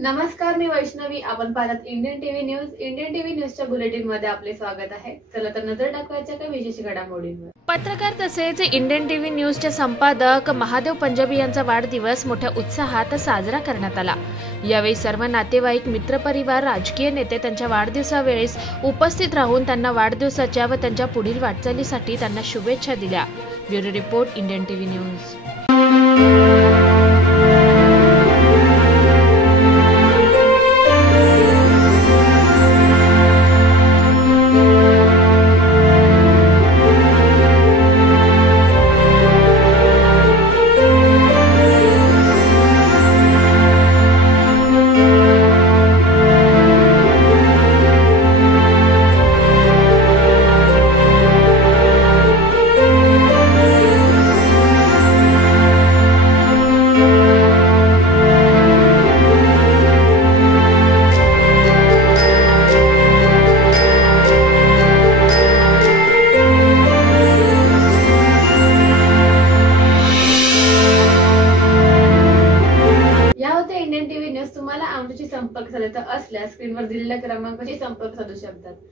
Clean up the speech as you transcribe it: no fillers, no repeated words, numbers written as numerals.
नमस्कार, मी वैष्णवी. आपण पाहतात Indian TV news. Indian TV न्यूजच्या बुलेटिन मध्ये आपले स्वागत आहे. चला तर नजर टाकूयाच्या काही विशेष घडामोडींवर. पत्रकार तसेच इंडियन टीव्ही न्यूजचे संपादक महादेव पंजाबी यांचा वाढदिवस मोठ्या उत्साहात साजरा करण्यात आला. यावेळी सर्व नातेवाईक, मित्रपरिवार, राजकीय नेते त्यांच्या वाढदिवसावेळेस उपस्थित राहून त्यांना वाढदिवसाच्या व त्यांच्या पुढील वाटचालीसाठी त्यांना शुभेच्छा दिल्या. Bureau report, Indian TV news. Indian TV news. तुम्हाला आमच्याशी संपर्क साधायचा असल्यास स्क्रीनवर दिलेल्या क्रमांकाशी संपर्क साधू शकतात.